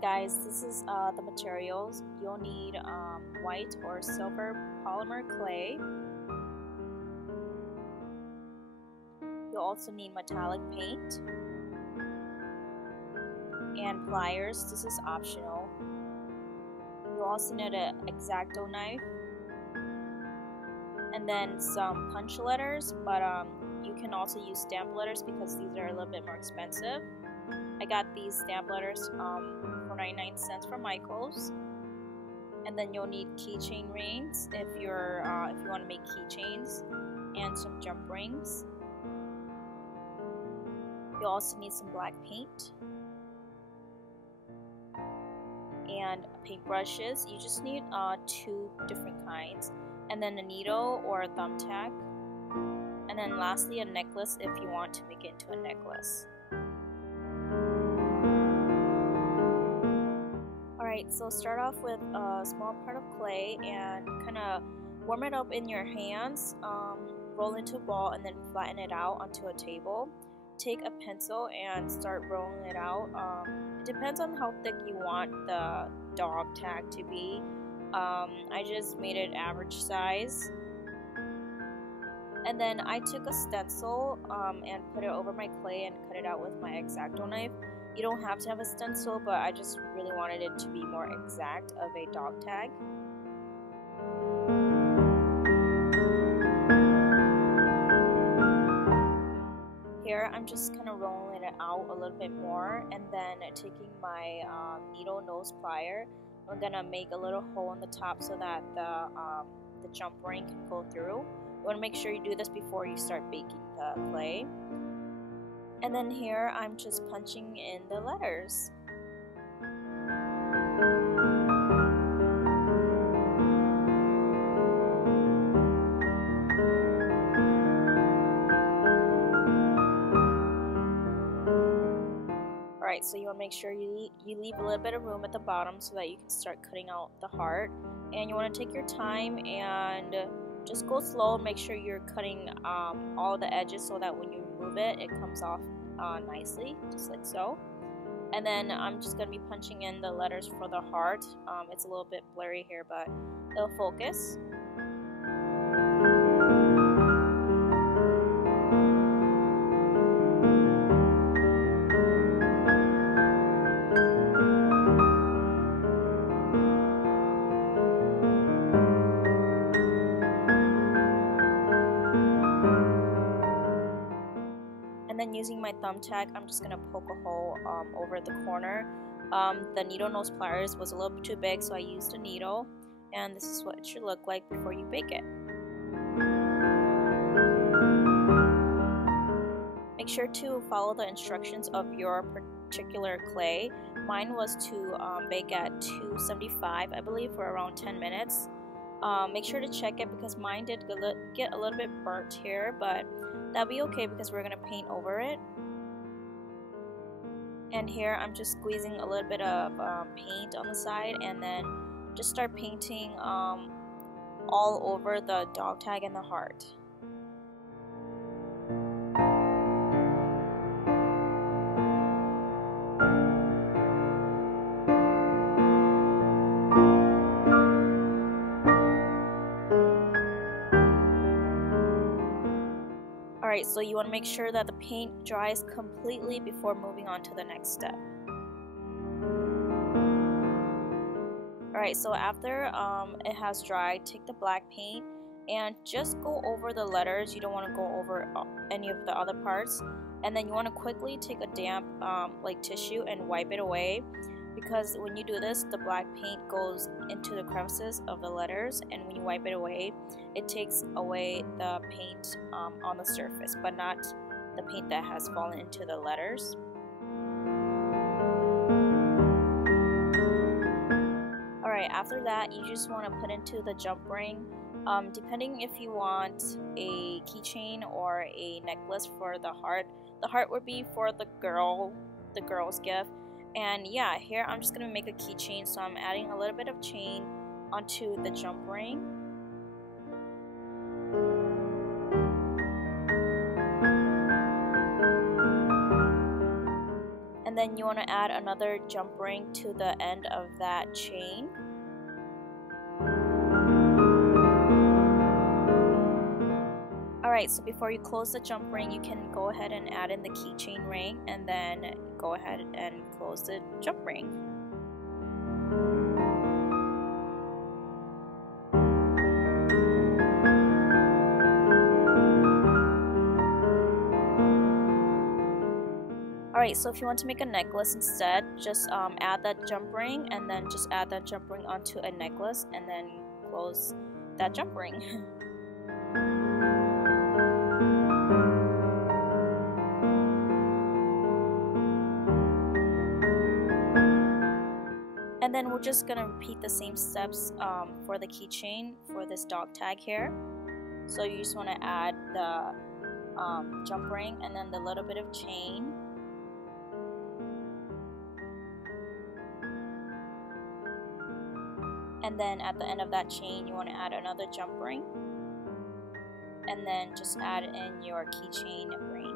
Alright guys, this is the materials. You'll need white or silver polymer clay. You'll also need metallic paint and pliers. This is optional. You'll also need an Exacto knife and then some punch letters, but you can also use stamp letters because these are a little bit more expensive. I got these stamp letters for 99 cents from Michael's. And then you'll need keychain rings if you want to make keychains, and some jump rings. You'll also need some black paint and paintbrushes. You just need 2 different kinds, and then a needle or a thumbtack, and then lastly a necklace if you want to make it into a necklace. Alright, so start off with a small part of clay and kind of warm it up in your hands, roll into a ball and then flatten it out onto a table. Take a pencil and start rolling it out. It depends on how thick you want the dog tag to be. I just made it average size. And then I took a stencil and put it over my clay and cut it out with my Exacto knife. You don't have to have a stencil, but I just really wanted it to be more exact of a dog tag. Here I'm just kind of rolling it out a little bit more, and then taking my needle nose plier, I'm gonna make a little hole in the top so that the jump ring can go through. You want to make sure you do this before you start baking the clay. And then here I'm just punching in the letters. Alright, so you want to make sure you leave a little bit of room at the bottom so that you can start cutting out the heart. And you want to take your time and just go slow. Make sure you're cutting all the edges so that when you remove it, it comes off nicely, just like so. And then I'm just going to be punching in the letters for the heart. It's a little bit blurry here, but it'll focus. And then using my thumbtack, I'm just going to poke a hole over the corner. The needle nose pliers was a little bit too big, so I used a needle. And this is what it should look like before you bake it. Make sure to follow the instructions of your particular clay. Mine was to bake at 275, I believe, for around 10 minutes. Make sure to check it because mine did get a little bit burnt here, but that'll be okay because we're going to paint over it. And here I'm just squeezing a little bit of paint on the side and then just start painting all over the dog tag and the heart. Alright, so you want to make sure that the paint dries completely before moving on to the next step. Alright, so after it has dried, take the black paint and just go over the letters. You don't want to go over any of the other parts. And then you want to quickly take a damp like tissue and wipe it away, because when you do this, the black paint goes into the crevices of the letters, and when you wipe it away, it takes away the paint on the surface, but not the paint that has fallen into the letters. Alright, after that, you just want to put into the jump ring. Depending if you want a keychain or a necklace for the heart. The heart would be for the girl's gift. And yeah, here I'm just going to make a keychain, so I'm adding a little bit of chain onto the jump ring. And and then you want to add another jump ring to the end of that chain. Alright, so before you close the jump ring, you can go ahead and add in the keychain ring, and then go ahead and close the jump ring. Alright, so if you want to make a necklace instead, just add that jump ring, and then just add that jump ring onto a necklace, and then close that jump ring. And then we're just gonna repeat the same steps for the keychain for this dog tag here. So you just want to add the jump ring and then the little bit of chain. And then at the end of that chain, you want to add another jump ring. And then just add in your keychain ring.